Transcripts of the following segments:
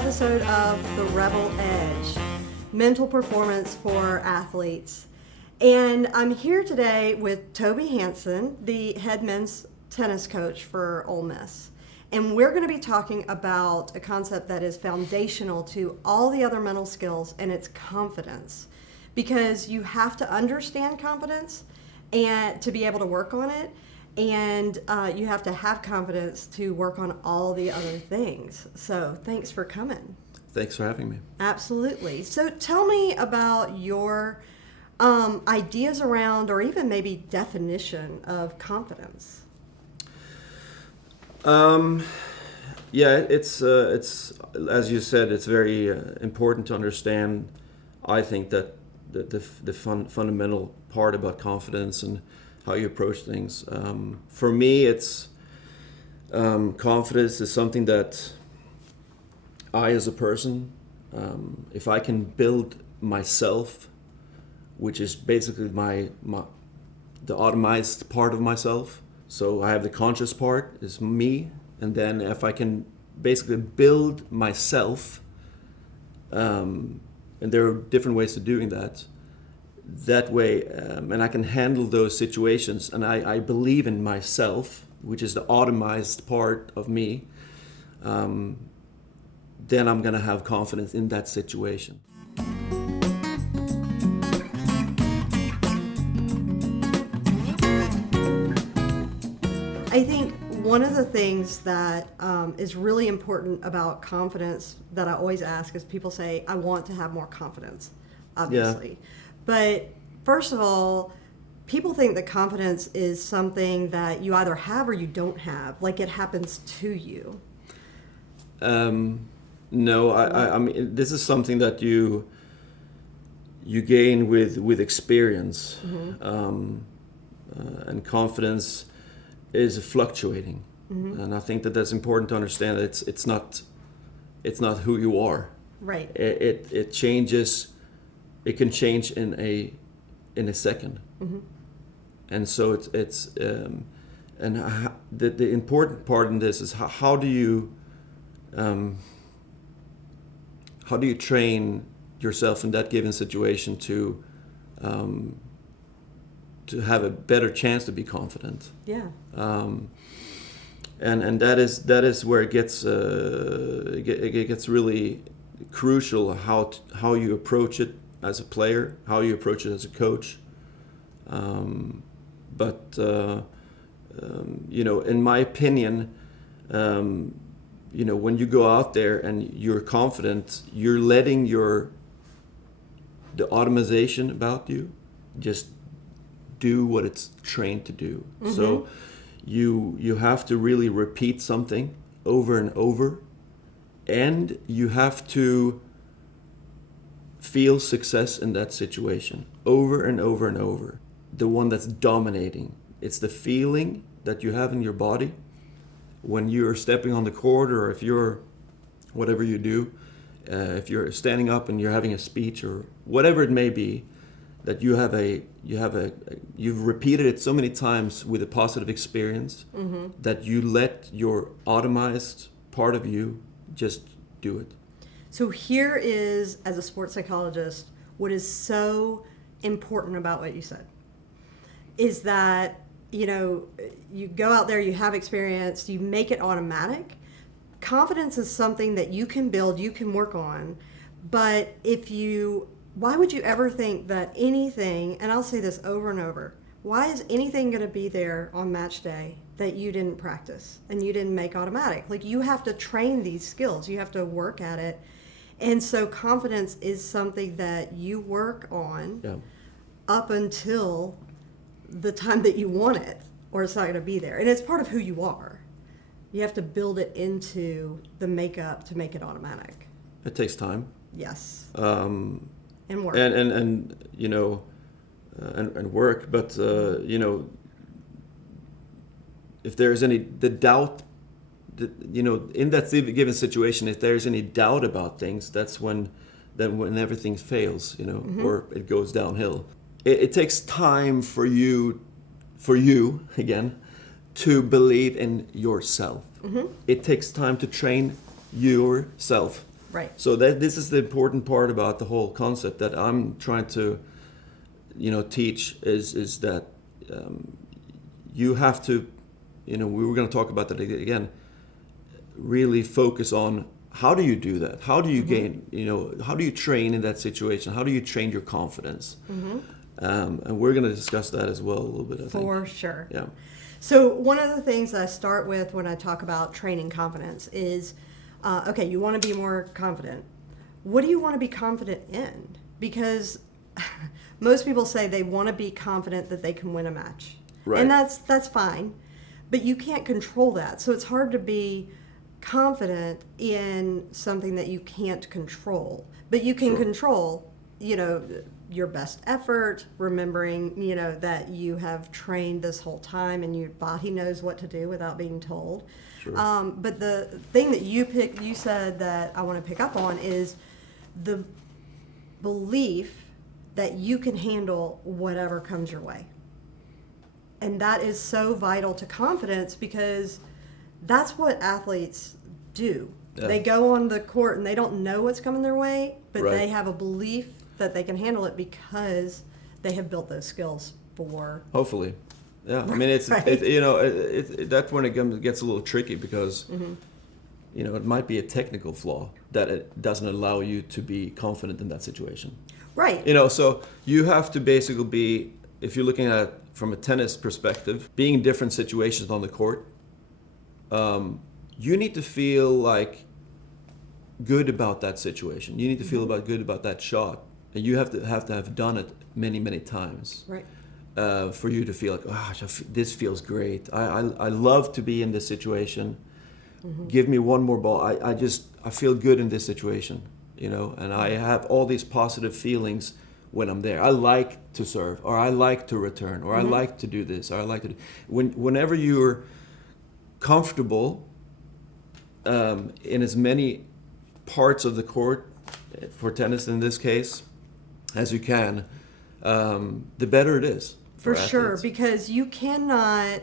episode of The Rebel Edge, mental performance for athletes. And I'm here today with Toby Hansson, the head men's tennis coach for Ole Miss. And we're going to be talking about a concept that is foundational to all the other mental skills, and it's confidence. Because you have to understand confidence and to be able to work on it. And you have to have confidence to work on all the other things. So thanks for coming. Thanks for having me. Absolutely. So tell me about your ideas around, or even maybe definition of confidence. It's as you said, it's very important to understand. I think that the fundamental part about confidence and how you approach things. For me, it's confidence is something that I, as a person, if I can build myself, which is basically the automized part of myself. So I have the conscious part is me, and then if I can basically build myself, and there are different ways of doing that. That way, and I can handle those situations, and I believe in myself, which is the automized part of me, then I'm going to have confidence in that situation. I think one of the things that is really important about confidence that I always ask is people say, I want to have more confidence, obviously. Yeah. But first of all, people think that confidence is something that you either have or you don't have, like it happens to you. No, I mean, this is something that you gain with experience, mm-hmm. And confidence is fluctuating, mm-hmm. and I think that's important to understand. That it's not who you are. Right. It changes. It can change in a second, mm-hmm. and so it's the important part in this is how do you train yourself in that given situation to have a better chance to be confident. Yeah. And that is where it gets really crucial how you approach it as a player, how you approach it as a coach. But in my opinion, when you go out there and you're confident, you're letting the automation about you just do what it's trained to do. Mm-hmm. So you have to really repeat something over and over, and you have to feel success in that situation over and over and over. The one that's dominating, it's the feeling that you have in your body when you're stepping on the court, or if you're whatever you do, if you're standing up and you're having a speech or whatever it may be, that you've repeated it so many times with a positive experience, mm-hmm. that you let your automized part of you just do it. So here is, as a sports psychologist, what is so important about what you said is that, you go out there, you have experience, you make it automatic. Confidence is something that you can build, you can work on. But why would you ever think that anything, and I'll say this over and over, why is anything going to be there on match day that you didn't practice and you didn't make automatic? Like, you have to train these skills, you have to work at it. And so confidence is something that you work on up until the time that you want it, or it's not going to be there. And it's part of who you are. You have to build it into the makeup to make it automatic. It takes time. Yes. And work. And work. But, if there's the doubt, in that given situation, if there's any doubt about things, that's when everything fails, mm-hmm. or it goes downhill. It takes time for you again to believe in yourself. Mm-hmm. It takes time to train yourself Right. So this is the important part about the whole concept that I'm trying to, teach is that you have to, we were going to talk about that again, really focus on how do you do that? How do you gain, how do you train in that situation? How do you train your confidence? And we're going to discuss that as well a little bit, I think. For sure. Yeah. So one of the things I start with when I talk about training confidence is, okay, you want to be more confident. What do you want to be confident in? Because most people say they want to be confident that they can win a match. Right. And that's fine, but you can't control that. So it's hard to be confident in something that you can't control. But you can control, your best effort, remembering, that you have trained this whole time and your body knows what to do without being told. Sure. But the thing that you said that I want to pick up on is the belief that you can handle whatever comes your way. And that is so vital to confidence because that's what athletes do. Yeah. They go on the court and they don't know what's coming their way, but Right. they have a belief that they can handle it because they have built those skills for. Hopefully. Yeah. I mean, it's Right. that's when it gets a little tricky because, it might be a technical flaw that it doesn't allow you to be confident in that situation. Right. So you have to basically be, if you're looking at it from a tennis perspective, being in different situations on the court, you need to feel like good about that situation. You need to feel good about that shot, and you have to have done it many, many times. Right. For you to feel like, gosh, this feels great. I love to be in this situation. Give me one more ball. I feel good in this situation, and I have all these positive feelings when I'm there. I like to serve, or I like to return, or I like to do this, or I like to do. Whenever you're comfortable in as many parts of the court, for tennis in this case, as you can, the better it is. For sure, athletes. because you cannot,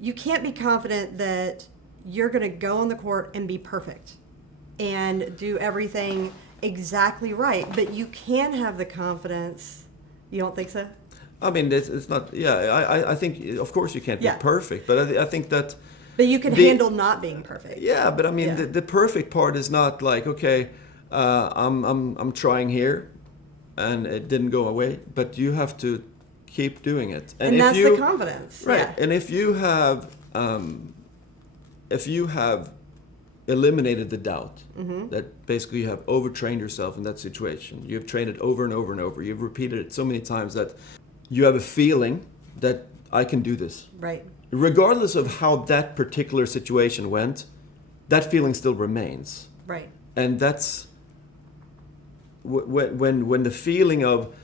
you can't be confident that you're going to go on the court and be perfect and do everything exactly right. But you can have the confidence. You don't think so? I mean, it's not. Yeah, I think of course you can't be Yeah. perfect, but I think that. But you can handle not being perfect. Yeah, but I mean, Yeah. the perfect part is not like, okay, I'm trying here, and it didn't go away, but you have to keep doing it. And if that's you, the confidence. right? Yeah. And if you have eliminated the doubt, that basically you have overtrained yourself in that situation, you've trained it over and over and over, you've repeated it so many times that you have a feeling that I can do this. Right. Regardless of how that particular situation went, that feeling still remains. Right. And that's when the feeling of,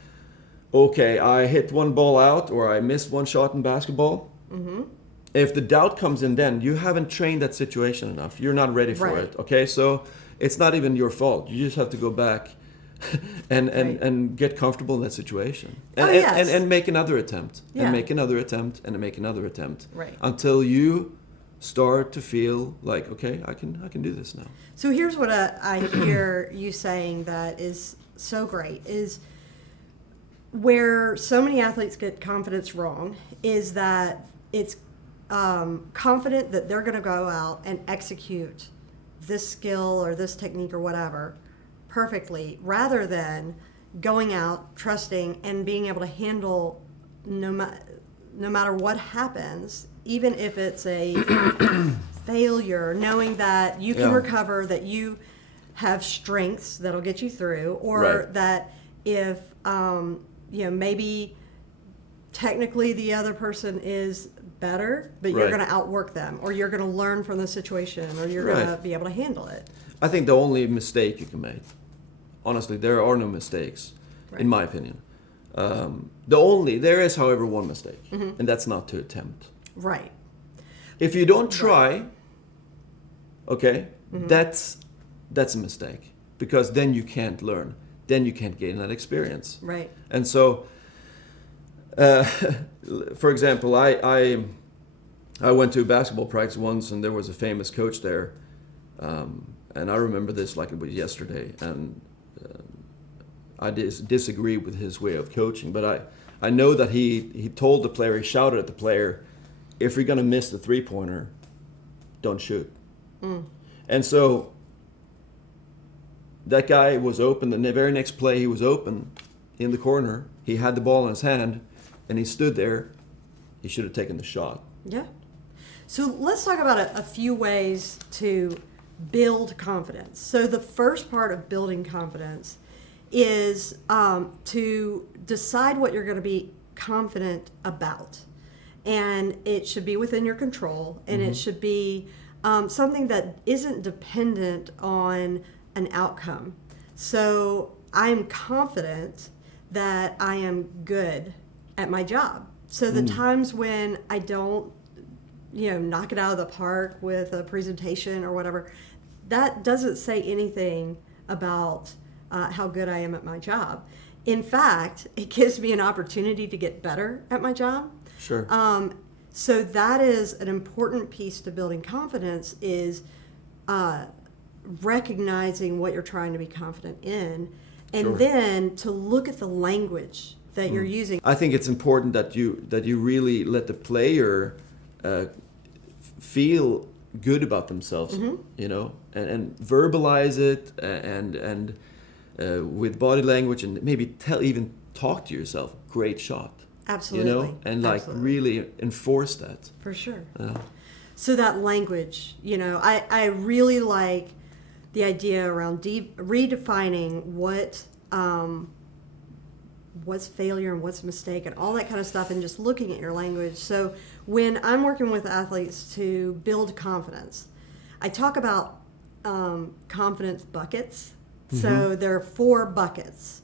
okay, I hit one ball out or I missed one shot in basketball, if the doubt comes in then, you haven't trained that situation enough. You're not ready for Right. it, okay? So it's not even your fault. You just have to go back and get comfortable in that situation. And, yes. and make another attempt. Yeah. And make another attempt and make another attempt. Right. Until you start to feel like, okay, I can do this now. So here's what I hear you saying that is so great is where so many athletes get confidence wrong is that it's confident that they're going to go out and execute this skill or this technique or whatever perfectly rather than going out, trusting, and being able to handle no matter what happens, even if it's a failure, knowing that you can recover, that you have strengths that'll get you through, or Right. that if maybe technically the other person is better, but you're Right. going to outwork them, or you're going to learn from the situation, or you're Right. going to be able to handle it. I think the only mistake you can make, honestly, there are no mistakes, Right. in my opinion. There is, however, one mistake, and that's not to attempt. Right. If you don't try, okay, that's a mistake, because then you can't learn, then you can't gain that experience. Right. And so, for example, I went to a basketball practice once, and there was a famous coach there, and I remember this like it was yesterday, and I disagree with his way of coaching, but I know that he told the player, he shouted at the player, if you're going to miss the three-pointer, don't shoot. And so that guy was open. The very next play, he was open in the corner. He had the ball in his hand, and he stood there. He should have taken the shot. Yeah. So let's talk about a few ways to build confidence. So the first part of building confidence is to decide what you're going to be confident about. And it should be within your control, and it should be something that isn't dependent on an outcome. So I'm confident that I am good at my job. So the times when I don't, knock it out of the park with a presentation or whatever, that doesn't say anything about how good I am at my job. In fact, it gives me an opportunity to get better at my job. Sure. So that is an important piece to building confidence, is recognizing what you're trying to be confident in, and then to look at the language that you're using. I think it's important that you really let the player feel good about themselves, and verbalize it, and with body language, and maybe even talk to yourself. Great shot. Absolutely. And really enforce that. For sure. So that language, I really like the idea around redefining what's failure and what's mistake and all that kind of stuff, and just looking at your language. So when I'm working with athletes to build confidence, I talk about confidence buckets. So there are 4 buckets,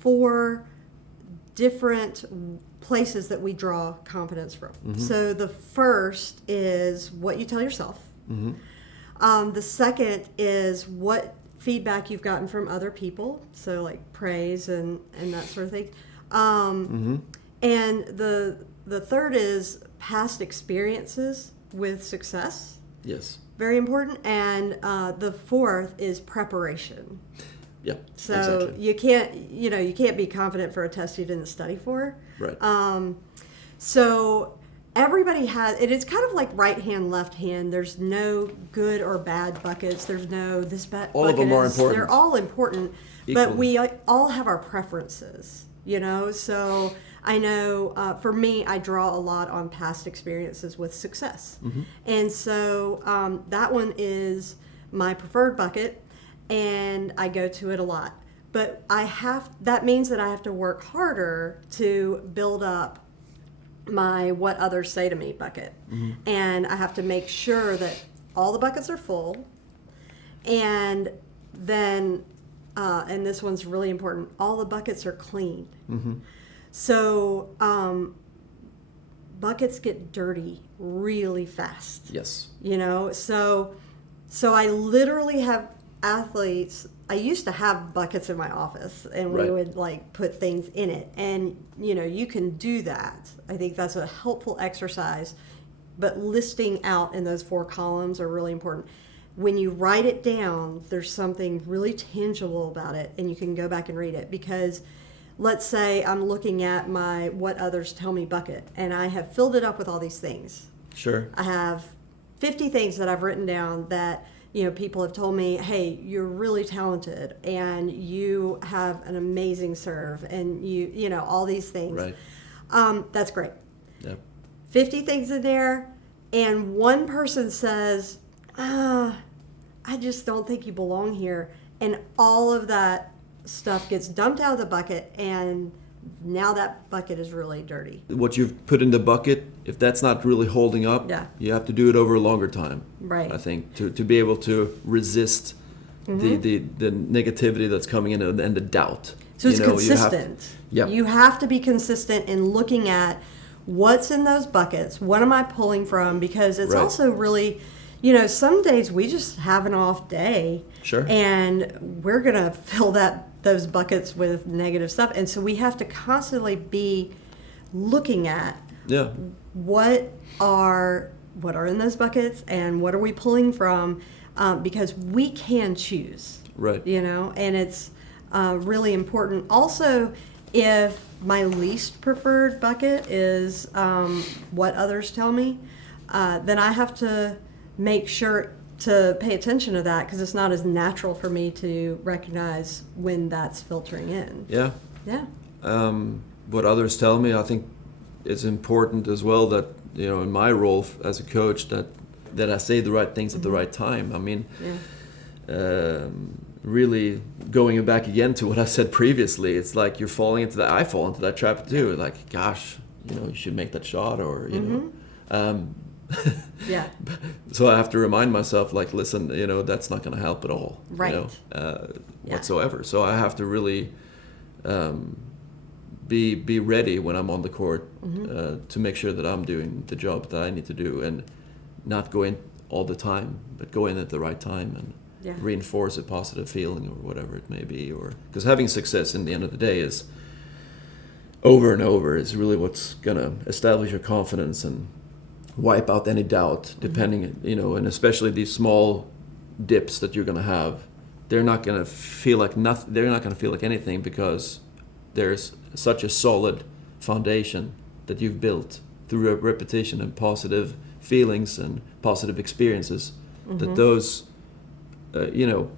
4 different places that we draw confidence from. So the first is what you tell yourself. The second is what feedback you've gotten from other people, so like praise and that sort of thing. And the third is past experiences with success. Yes. Very important. And the fourth is preparation. Yeah. So exactly. you can't be confident for a test you didn't study for. Right. So everybody has it's kind of like right hand, left hand. There's no good or bad buckets. There's no this bucket. All of them are important. They're all important, Equally. but we all have our preferences. So I know for me, I draw a lot on past experiences with success, and so that one is my preferred bucket, and I go to it a lot. But that means that I have to work harder to build up my what others say to me bucket. And I have to make sure that all the buckets are full, and then and this one's really important, all the buckets are clean. So buckets get dirty really fast. Yes. So I literally have athletes. I used to have buckets in my office, and we would put things in it, and you can do that. I think that's a helpful exercise, but listing out in those 4 columns are really important. When you write it down, there's something really tangible about it, and you can go back and read it. Because let's say I'm looking at my what others tell me bucket, and I have filled it up with all these things. Sure. I have 50 things that I've written down that people have told me, hey, you're really talented, and you have an amazing serve, and you all these things. Right. That's great. Yep. 50 things in there, and one person says, I just don't think you belong here, and all of that stuff gets dumped out of the bucket, and now that bucket is really dirty. What you've put in the bucket, if that's not really holding up, you have to do it over a longer time. Right. I think to be able to resist the negativity that's coming in, and the doubt. So it's consistent. You have to be consistent in looking at what's in those buckets. What am I pulling from? Because it's also really, some days we just have an off day. Sure. And we're going to fill those buckets with negative stuff. And so we have to constantly be looking at what are in those buckets, and what are we pulling from. because we can choose. Right. You know, and it's really important. Also, if my least preferred bucket is what others tell me, then I have to make sure to pay attention to that, because it's not as natural for me to recognize when that's filtering in. Yeah. Yeah. What others tell me, I think it's important as well that, you know, in my role as a coach, that I say the right things at the right time. I mean, really going back again to what I said previously, it's like you're falling into that. I fall into that trap too. Like, gosh, you know, you should make that shot, or you know. Yeah. So I have to remind myself, like, listen, you know, that's not going to help at all, Right. you know, whatsoever. So I have to really be ready when I'm on the court to make sure that I'm doing the job that I need to do, and not go in all the time, but go in at the right time and reinforce a positive feeling or whatever it may be. Or because having success in the end of the day is over and over is really what's going to establish your confidence and wipe out any doubt, depending, you know, and especially these small dips that you're going to have, they're not going to feel like nothing. They're not going to feel like anything, because there's such a solid foundation that you've built through repetition and positive feelings and positive experiences, that those, you know,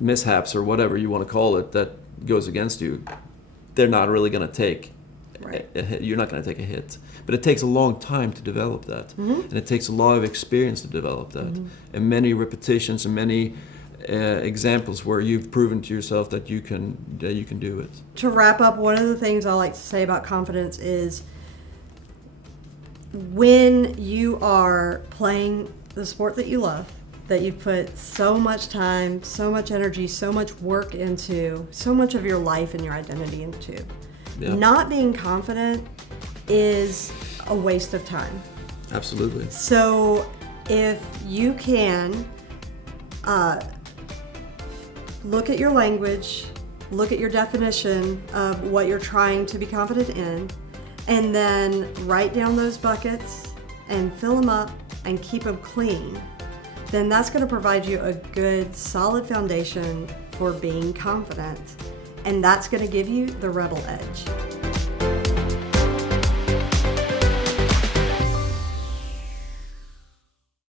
mishaps or whatever you want to call it that goes against you, they're not really going to take. Right. You're not going to take a hit, but it takes a long time to develop that, and it takes a lot of experience to develop that, and many repetitions and many examples where you've proven to yourself that you can do it. To wrap up, one of the things I like to say about confidence is, when you are playing the sport that you love, that you've put so much time, so much energy, so much work into, so much of your life and your identity into, not being confident is a waste of time. Absolutely. So if you can look at your language, look at your definition of what you're trying to be confident in, and then write down those buckets and fill them up and keep them clean, then that's going to provide you a good, solid foundation for being confident. And that's going to give you the rebel edge.